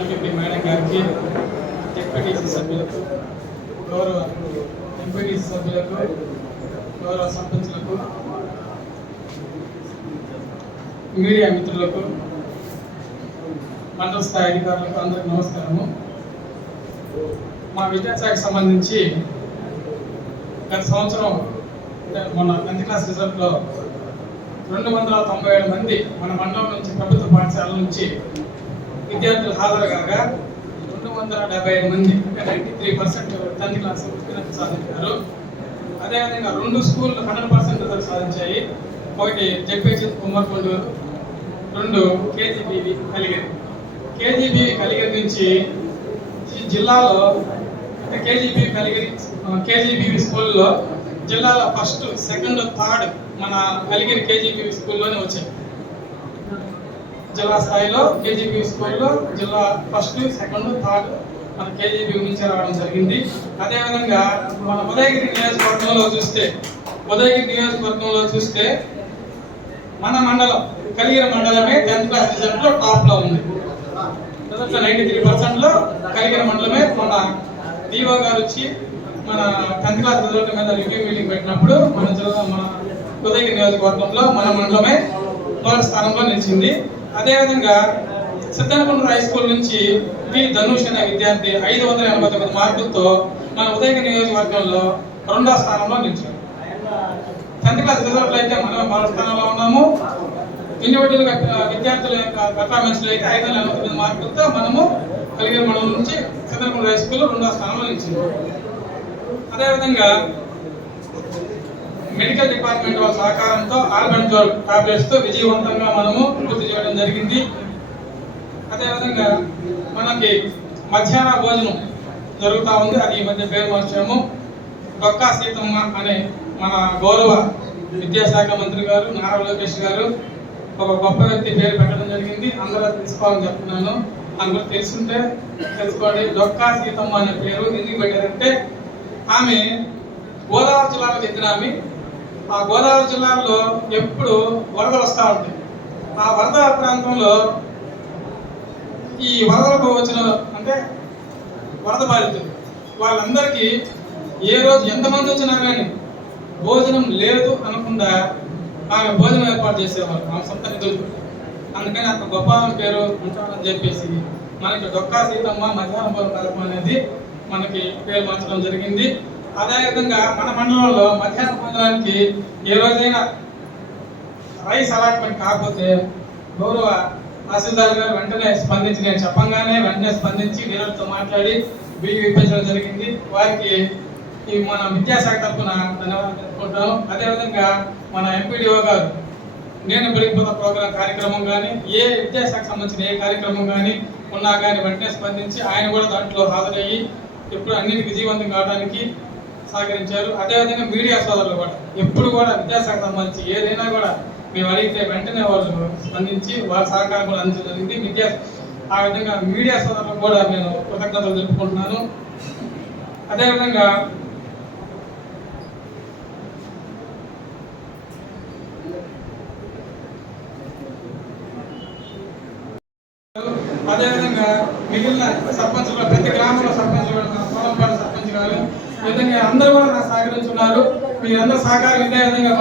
MPP madam గారికి MPTC సభ్యులకు గౌరవ ఎంపీటీసీ సభ్యులకు గౌరవ సర్పంచులకు మీడియా మిత్రులకు మండల స్థాయి అధికారులకు అందరికి నమస్కారము. మా విద్యాశాఖకు సంబంధించి గత సంవత్సరం అంటే మొన్న టెన్త్ క్లాస్ రిజల్ట్లో రెండు వందల తొంభై ఏడు మంది మన మండలం నుంచి ప్రభుత్వ పాఠశాల నుంచి విద్యార్థులు హాజరు కాగా రెండు వందల డెబ్బై ఐదు మంది ninety three percent tenth class ఉత్తీర్ణత సాధించారు. అదేవిధంగా రెండు స్కూళ్ళు హండ్రెడ్ పర్సెంట్ రిజల్ట్ సాధించాయి. ఒకటి జెడ్పీహెచ్ కుమ్మర్కొండూరు రెండు కేజీబీవి కలిగేది కేజీబీవి కలిగేది నుంచి ఈ జిల్లాలో అంటే కేజీబీ కలిగిరి కేజీబీవి స్కూల్లో జిల్లాలో ఫస్ట్ సెకండ్ థర్డ్ మన కలిగిన కేజీబీవి స్కూల్లోనే వచ్చాయి. జిల్లా స్థాయిలో కేజీబీ స్కూల్లో జిల్లా ఫస్ట్ సెకండ్ థర్డ్ మన కేజీబీ నుంచి రావడం జరిగింది. అదేవిధంగా మన ఉదయగిరి నియోజకవర్గంలో చూస్తే ఉదయగిరి నియోజకవర్గంలో చూస్తే మన మండలం కలిగిన మండలమే టెన్త్ క్లాస్ రిజల్ట్లో టాప్లో ఉంది. రిజల్ట్ నైన్టీ త్రీ పర్సెంట్లో కలిగిన మండలమే మన డిఓ గారు వచ్చి మన టెన్త్ క్లాస్ రిజల్ట్ మీద రివ్యూ మీటింగ్ పెట్టినప్పుడు మన జిల్లా మన ఉదయగిరి నియోజకవర్గంలో మన మండలమే మొదటి స్థానంలో నిలిచింది. అదేవిధంగా సిద్ధనకొండ హై స్కూల్ నుంచి పి ధనుష్ అనే విద్యార్థి ఐదు వందల ఎనభై తొమ్మిది మార్కులతో మన ఉదయగిరి నియోజకవర్గంలో రెండో స్థానంలో నిలిచారు. టెన్త్ క్లాస్ రిజల్ట్ అయితే మనం మరో స్థానంలో ఉన్నాము. ఇండివిజువల్ విద్యార్థుల యొక్క పెర్ఫార్మెన్స్లో అయితే ఐదు వందల ఎనభై తొమ్మిది మార్కులతో మనము కలిగిన మండలం నుంచి చంద్రపూర్ హై స్కూల్ రెండో స్థానంలో నిలిచింది. అదేవిధంగా మెడికల్ డిపార్ట్మెంట్ వాళ్ళ సహకారంతో ఆల్బెంజోల్ టాబ్లెట్స్తో విజయవంతంగా మనము జరిగింది. అదేవిధంగా మనకి మధ్యాహ్న భోజనం జరుగుతూ ఉంది. అది ఈ మధ్య పేరు మార్చాము. డొక్కా సీతమ్మ అనే మన గౌరవ విద్యాశాఖ మంత్రి గారు నారా లోకేష్ గారు ఒక గొప్ప వ్యక్తి పేరు పెట్టడం జరిగింది. అందరూ తెలుసుకోవాలని చెప్తున్నాను. అందరూ తెలుసుంటే తెలుసుకోండి. డొక్కా సీతమ్మ అనే పేరు ఎందుకు పెట్టారంటే ఆమె గోదావరి జిల్లాకు చెందిన ఆమె. ఆ గోదావరి జిల్లాలో ఎప్పుడు వరదలు వస్తూ ఉంటాయి. ఆ వరద ప్రాంతంలో ఈ వరదలకు వచ్చిన అంటే వరద బాధితులు వాళ్ళందరికీ ఏ రోజు ఎంతమంది వచ్చినా కానీ భోజనం లేదు అనకుండా ఆమె భోజనం ఏర్పాటు చేసేవారు ఆమె సొంత నిధులు అందుకని అంత గొప్ప ఆమె పేరు ఉంచాలని చెప్పేసి మనకి డొక్కా సీతమ్మ మధ్యాహ్నం భోజన పథకం అనేది మనకి పేరు మార్చడం జరిగింది. అదేవిధంగా మన మండలంలో మధ్యాహ్న భోజనానికి ఏ రోజైనా రైస్ అలాట్మెంట్ కాకపోతే గౌరవ తహసీల్దార్ గారు వెంటనే స్పందించి నేను చెప్పంగానే వెంటనే స్పందించి వీళ్ళతో మాట్లాడి బియ్యం ఇప్పించడం జరిగింది. వారికి ఈ మన విద్యాశాఖ తరఫున ధన్యవాదాలు తెలుపుకుంటాను అదేవిధంగా మన ఎంపీడీఓ గారు నేను పెరిగిపోత ప్రోగ్రాం కార్యక్రమం కానీ ఏ విద్యాశాఖ సంబంధించిన ఏ కార్యక్రమం కానీ ఉన్నా కానీ వెంటనే స్పందించి ఆయన కూడా దాంట్లో హాజరయ్యి ఎప్పుడు అన్నిటికీ విజయవంతం కావడానికి సహకరించారు. అదేవిధంగా మీడియా సోదరులు కూడా ఎప్పుడు కూడా విద్యాశాఖ సంబంధించి ఏదైనా కూడా మేము అడిగితే వెంటనే వాళ్ళు స్పందించి వాళ్ళ సహకారం కూడా అందించడం జరిగింది. విద్యా ఆ విధంగా మీడియా సోదరులకు కూడా నేను కృతజ్ఞతలు తెలుపుకుంటున్నాను. అదేవిధంగా అదేవిధంగా మిగిలిన సర్పంచులు ప్రతి గ్రామంలో సర్పంచులు కూడా సర్పంచ్ గారు. ఈ విధంగా అందరూ కూడా నాకు సహకరించున్నారు. మీ అందరూ సహకారం ఇదే విధంగా